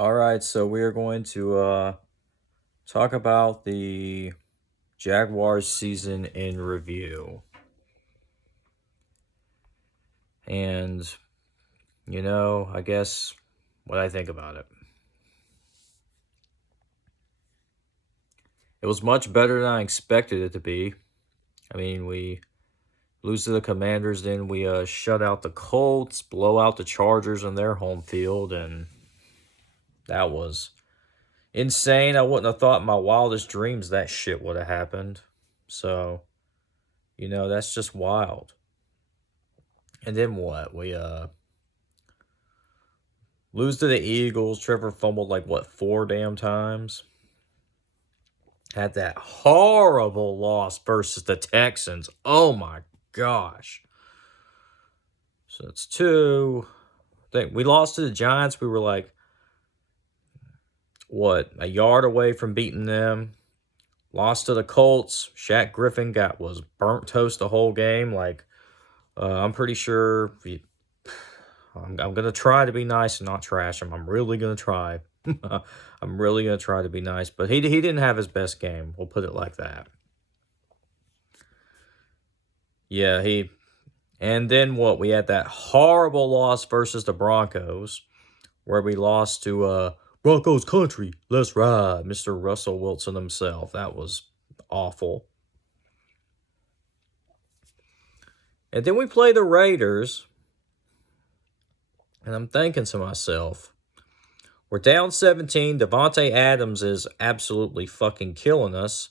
All right, so we are going to talk about the Jaguars season in review. And, I guess what I think about it. It was much better than I expected it to be. I mean, we lose to the Commanders, then we shut out the Colts, blow out the Chargers on their home field, and that was insane. I wouldn't have thought in my wildest dreams that shit would have happened. So, that's just wild. And then what? We lose to the Eagles. Trevor fumbled like what, 4 damn times? Had that horrible loss versus the Texans. Oh my gosh. So it's two. I think we lost to the Giants. We were like, what, a yard away from beating them. Lost to the Colts. Shaq Griffin was burnt toast the whole game. I'm pretty sure I'm going to try to be nice and not trash him. I'm really going to try. I'm really going to try to be nice. But he didn't have his best game. We'll put it like that. Yeah, And then what? We had that horrible loss versus the Broncos, where we lost to Broncos country. Let's ride. Mr. Russell Wilson himself. That was awful. And then we play the Raiders. And I'm thinking to myself, we're down 17. Devontae Adams is absolutely fucking killing us.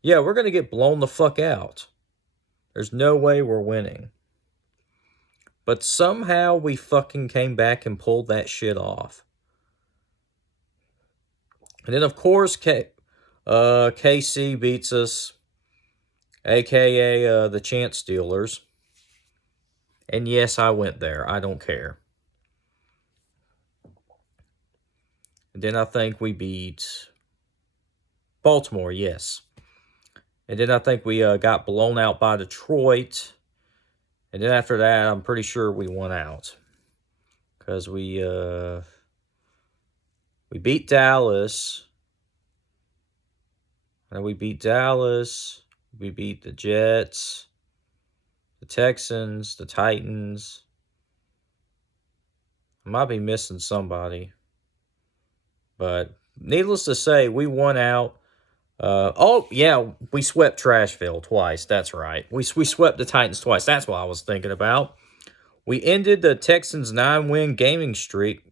Yeah, we're going to get blown the fuck out. There's no way we're winning. But somehow we fucking came back and pulled that shit off. And then, of course, KC beats us, a.k.a. The Chance Stealers. And yes, I went there. I don't care. And then I think we beat Baltimore, yes. And then I think we got blown out by Detroit. And then after that, I'm pretty sure we won out. Because we beat Dallas. And we beat Dallas. We beat the Jets, the Texans, the Titans. I might be missing somebody. But needless to say, we won out. We swept Trashville twice. That's right. We swept the Titans twice. That's what I was thinking about. We ended the Texans' 9-win game streak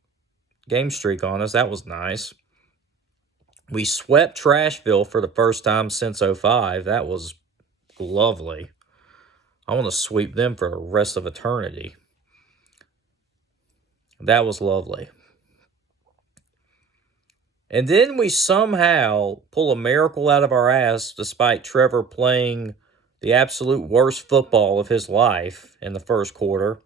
on us. That was nice. We swept Trashville for the first time since 05. That was lovely. I want to sweep them for the rest of eternity. That was lovely. And then we somehow pull a miracle out of our ass despite Trevor playing the absolute worst football of his life in the first quarter.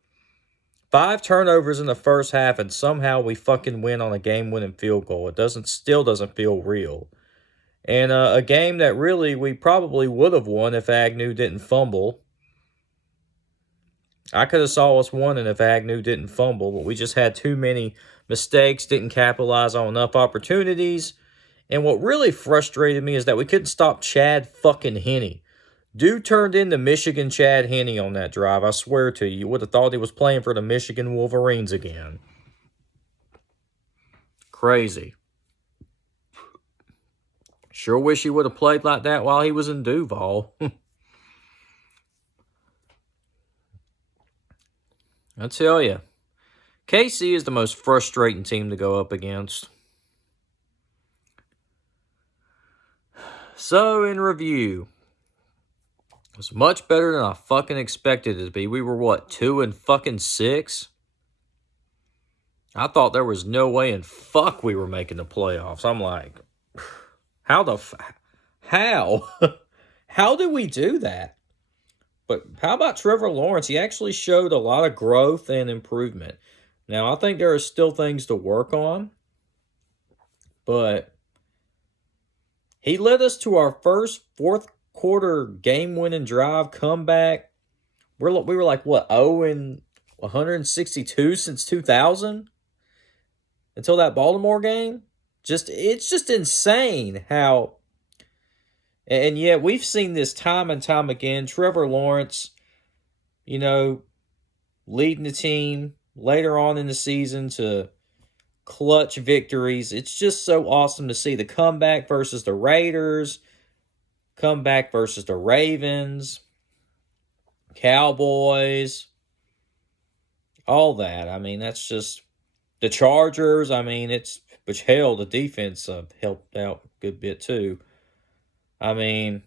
5 turnovers in the first half, and somehow we fucking win on a game-winning field goal. It still doesn't feel real. And a game that really we probably would have won if Agnew didn't fumble. I could have saw us winning if Agnew didn't fumble, but we just had too many mistakes, didn't capitalize on enough opportunities. And what really frustrated me is that we couldn't stop Chad fucking Henne. Dude turned into Michigan Chad Henne on that drive. I swear to you, you would have thought he was playing for the Michigan Wolverines again. Crazy. Sure wish he would have played like that while he was in Duval. I tell you, KC is the most frustrating team to go up against. So, in review, it was much better than I fucking expected it to be. We were, 2-6? I thought there was no way in fuck we were making the playoffs. I'm like, how? How did we do that? But how about Trevor Lawrence? He actually showed a lot of growth and improvement. Now, I think there are still things to work on, but he led us to our first fourth quarter game-winning drive comeback. We were like, 0-162 since 2000? until that Baltimore game. It's just insane how. And yet we've seen this time and time again. Trevor Lawrence, you know, leading the team later on in the season to clutch victories. It's just so awesome to see the comeback versus the Raiders, comeback versus the Ravens, Cowboys, all that. I mean, that's just the Chargers. I mean, but hell, the defense helped out a good bit too. I mean,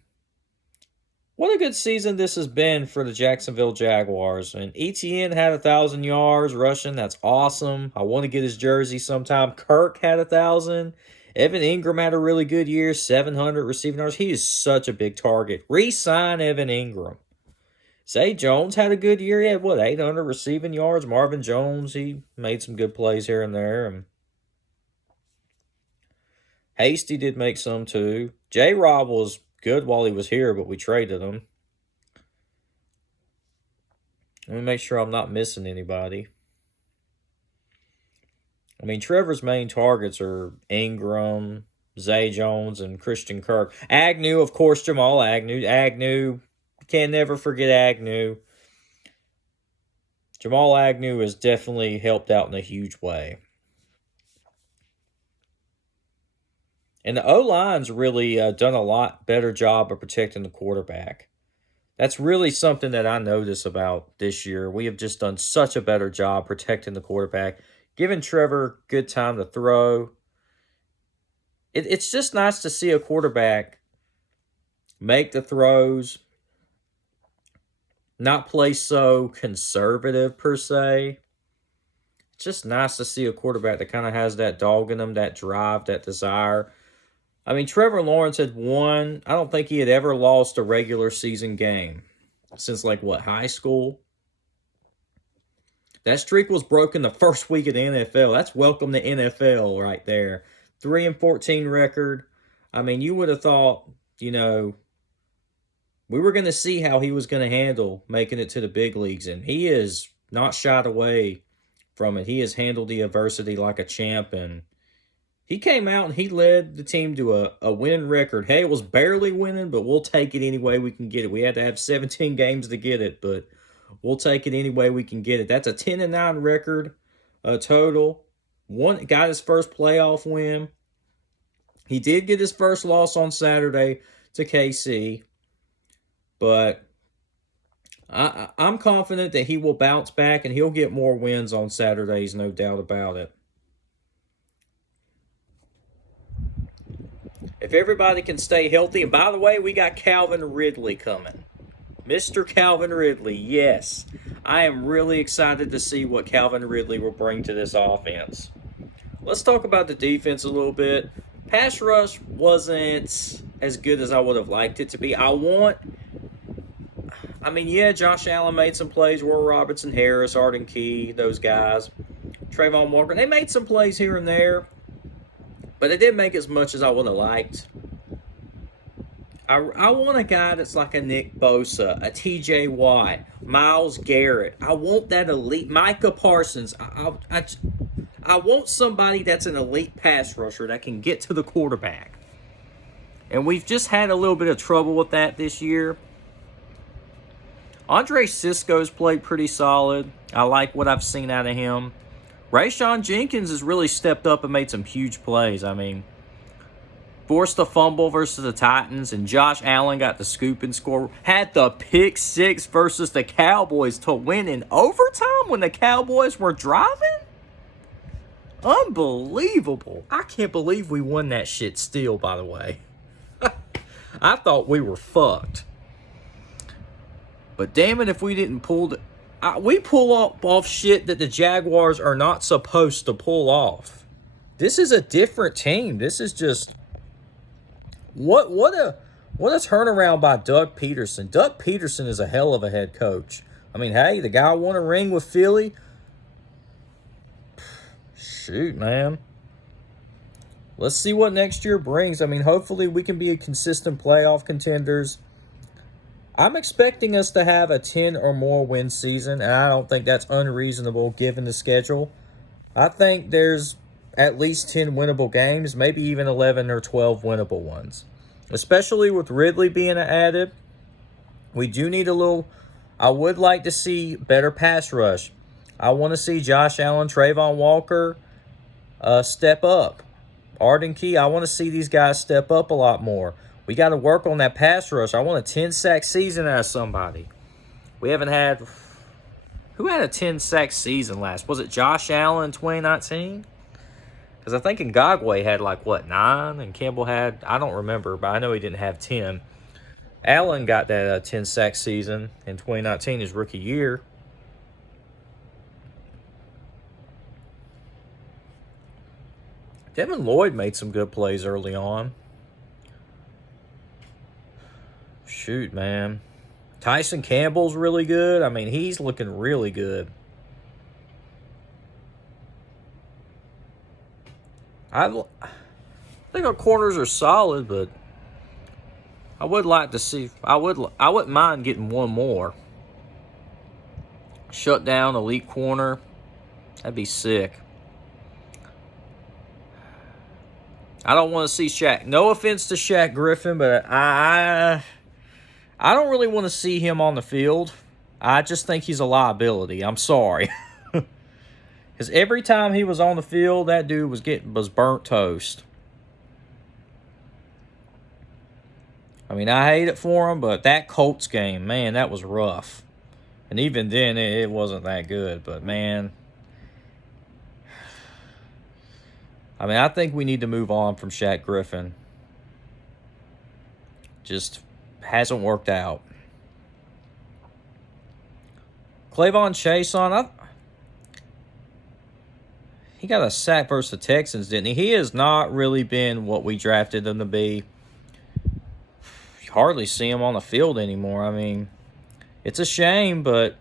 what a good season this has been for the Jacksonville Jaguars. And ETN had 1,000 yards rushing. That's awesome. I want to get his jersey sometime. Kirk had 1,000. Evan Ingram had a really good year, 700 receiving yards. He is such a big target. Re-sign Evan Ingram. Zay Jones had a good year. He had, 800 receiving yards. Marvin Jones, he made some good plays here and there. And Hasty did make some too. J-Rob was good while he was here, but we traded him. Let me make sure I'm not missing anybody. I mean, Trevor's main targets are Ingram, Zay Jones, and Christian Kirk. Agnew, of course, Jamal Agnew. Agnew, can't never forget Agnew. Jamal Agnew has definitely helped out in a huge way. And the O-line's really done a lot better job of protecting the quarterback. That's really something that I notice about this year. We have just done such a better job protecting the quarterback, giving Trevor good time to throw. It's just nice to see a quarterback make the throws, not play so conservative per se. It's just nice to see a quarterback that kind of has that dog in him, that drive, that desire. I mean, Trevor Lawrence had won. I don't think he had ever lost a regular season game since, high school. That streak was broken the first week of the NFL. That's welcome to NFL right there. 3-14 record. I mean, you would have thought, we were going to see how he was going to handle making it to the big leagues, and he is not shied away from it. He has handled the adversity like a champ, and he came out and he led the team to a win record. Hey, it was barely winning, but we'll take it any way we can get it. We had to have 17 games to get it, but we'll take it any way we can get it. That's a 10-9 record total. Got his first playoff win. He did get his first loss on Saturday to KC, but I'm confident that he will bounce back and he'll get more wins on Saturdays, no doubt about it. If everybody can stay healthy, and by the way, we got Calvin Ridley coming. Mr. Calvin Ridley, yes. I am really excited to see what Calvin Ridley will bring to this offense. Let's talk about the defense a little bit. Pass rush wasn't as good as I would have liked it to be. Josh Allen made some plays. Will Robinson, Harris, Arden Key, those guys. Trayvon Walker, they made some plays here and there. But it didn't make as much as I would have liked. I want a guy that's like a Nick Bosa, a TJ Watt, Myles Garrett. I want that elite. Micah Parsons. I want somebody that's an elite pass rusher that can get to the quarterback. And we've just had a little bit of trouble with that this year. Andre Cisco's played pretty solid. I like what I've seen out of him. Rayshon Jenkins has really stepped up and made some huge plays. I mean, forced a fumble versus the Titans, and Josh Allen got the scoop and score. Had the pick six versus the Cowboys to win in overtime when the Cowboys were driving? Unbelievable. I can't believe we won that shit still, by the way. I thought we were fucked. But damn it if we didn't we pull off shit that the Jaguars are not supposed to pull off. This is a different team. This is just what a turnaround by Doug Peterson. Doug Peterson is a hell of a head coach. I mean, hey, the guy won a ring with Philly. Shoot, man. Let's see what next year brings. I mean, hopefully we can be a consistent playoff contenders. I'm expecting us to have a 10 or more win season, and I don't think that's unreasonable given the schedule. I think there's at least 10 winnable games, maybe even 11 or 12 winnable ones. Especially with Ridley being added, we do need a little. I would like to see better pass rush. I want to see Josh Allen, Trayvon Walker step up. Arden Key, I want to see these guys step up a lot more. We got to work on that pass rush. I want a 10-sack season out of somebody. We haven't had. Who had a 10-sack season last? Was it Josh Allen in 2019? Because I think Ngagwe had 9? And Campbell had, I don't remember, but I know he didn't have 10. Allen got that 10-sack season in 2019, his rookie year. Devin Lloyd made some good plays early on. Shoot, man. Tyson Campbell's really good. I mean, he's looking really good. I think our corners are solid, but I would like to see. I wouldn't mind getting one more. Shut down elite corner. That'd be sick. I don't want to see Shaq. No offense to Shaq Griffin, but I don't really want to see him on the field. I just think he's a liability. I'm sorry. Because every time he was on the field, that dude was burnt toast. I mean, I hate it for him, but that Colts game, man, that was rough. And even then, it wasn't that good. But, man, I mean, I think we need to move on from Shaq Griffin. Just hasn't worked out. Clavon Chason, he got a sack versus the Texans, didn't he? He has not really been what we drafted him to be. You hardly see him on the field anymore. I mean, it's a shame, but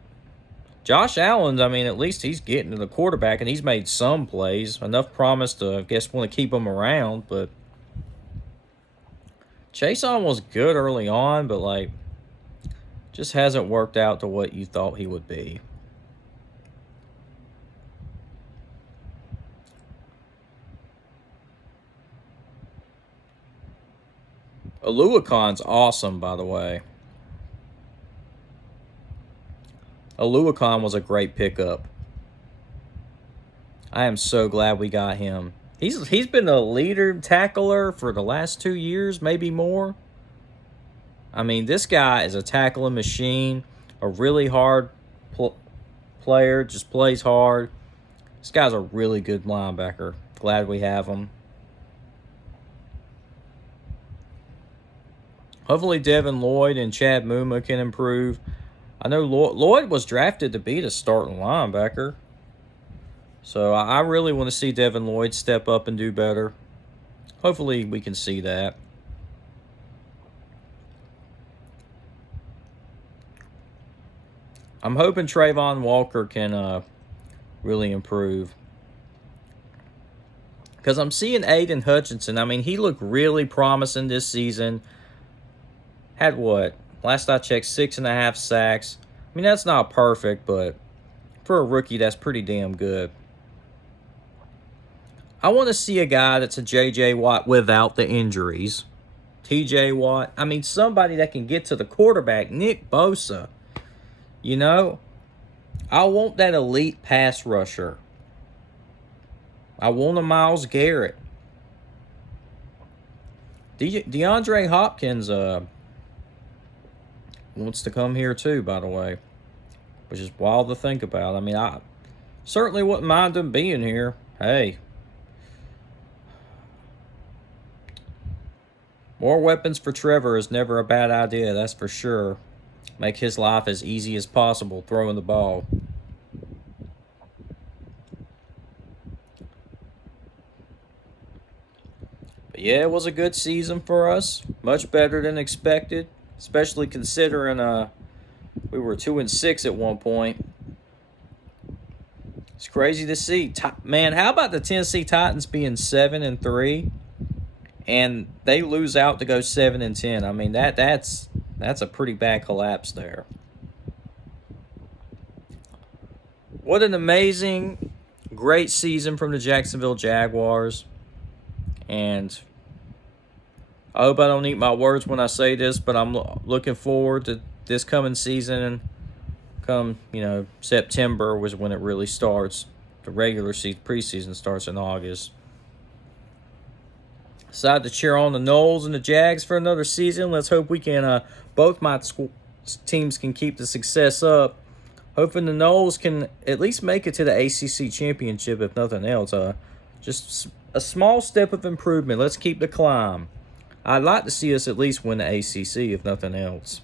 Josh Allen, I mean, at least he's getting to the quarterback, and he's made some plays. Enough promise to, I guess, want to keep him around, but Chason was good early on, but, just hasn't worked out to what you thought he would be. Aluakon's awesome, by the way. Aluakon was a great pickup. I am so glad we got him. He's been a leader tackler for the last 2 years, maybe more. I mean, this guy is a tackling machine, a really hard player, just plays hard. This guy's a really good linebacker. Glad we have him. Hopefully Devin Lloyd and Chad Muma can improve. I know Lloyd was drafted to be the starting linebacker. So I really want to see Devin Lloyd step up and do better. Hopefully we can see that. I'm hoping Trayvon Walker can really improve. Because I'm seeing Aiden Hutchinson. I mean, he looked really promising this season. Had what? Last I checked, 6.5 sacks. I mean, that's not perfect, but for a rookie, that's pretty damn good. I want to see a guy that's a J.J. Watt without the injuries. T.J. Watt. I mean, somebody that can get to the quarterback. Nick Bosa. You know, I want that elite pass rusher. I want a Myles Garrett. DeAndre Hopkins wants to come here too, by the way, which is wild to think about. I mean, I certainly wouldn't mind him being here. Hey. More weapons for Trevor is never a bad idea, that's for sure. Make his life as easy as possible throwing the ball. But yeah, it was a good season for us. Much better than expected, especially considering we were 2-6 at one point. It's crazy to see. Man, how about the Tennessee Titans being 7-3? And they lose out to go 7-10. I mean, that's a pretty bad collapse there. What an amazing Great season from the Jacksonville Jaguars. And I hope I don't eat my words when I say this, but I'm looking forward to this coming season. And come, September was when it really starts. The regular preseason starts in August. Decided to cheer on the Noles and the Jags for another season. Let's hope we can, both my teams can keep the success up. Hoping the Noles can at least make it to the ACC championship, if nothing else. Just a small step of improvement. Let's keep the climb. I'd like to see us at least win the ACC, if nothing else.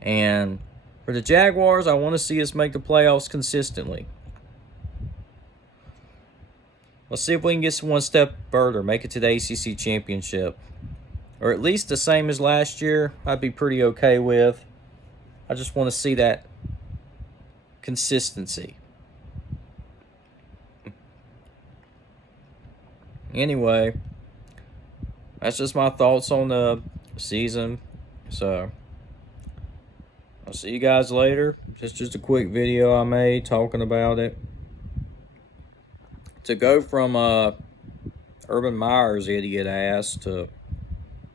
And for the Jaguars, I want to see us make the playoffs consistently. Let's see if we can get one step further, make it to the ACC championship. Or at least the same as last year, I'd be pretty okay with. I just want to see that consistency. Anyway, that's just my thoughts on the season. So, I'll see you guys later. Just a quick video I made talking about it. To go from Urban Meyer's idiot ass to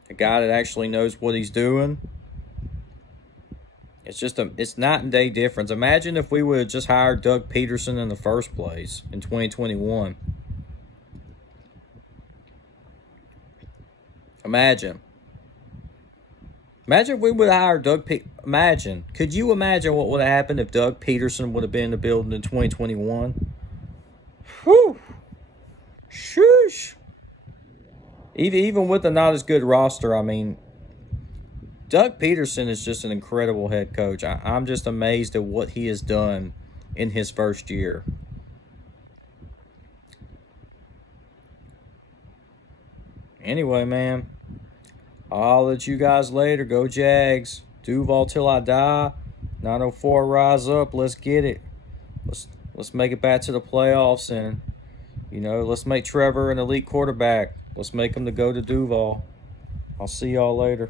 a guy that actually knows what he's doing. It's night and day difference. Imagine if we would have just hired Doug Peterson in the first place in 2021. Imagine if we would have hired Doug Imagine. Could you imagine what would have happened if Doug Peterson would have been in the building in 2021? Whew. Shush. Even with a not as good roster, I mean, Doug Peterson is just an incredible head coach. I'm just amazed at what he has done in his first year. Anyway, man, I'll let you guys later. Go Jags. Duval till I die. 904 rise up. Let's get it. Let's make it back to the playoffs, and let's make Trevor an elite quarterback. Let's make him to go to Duval. I'll see y'all later.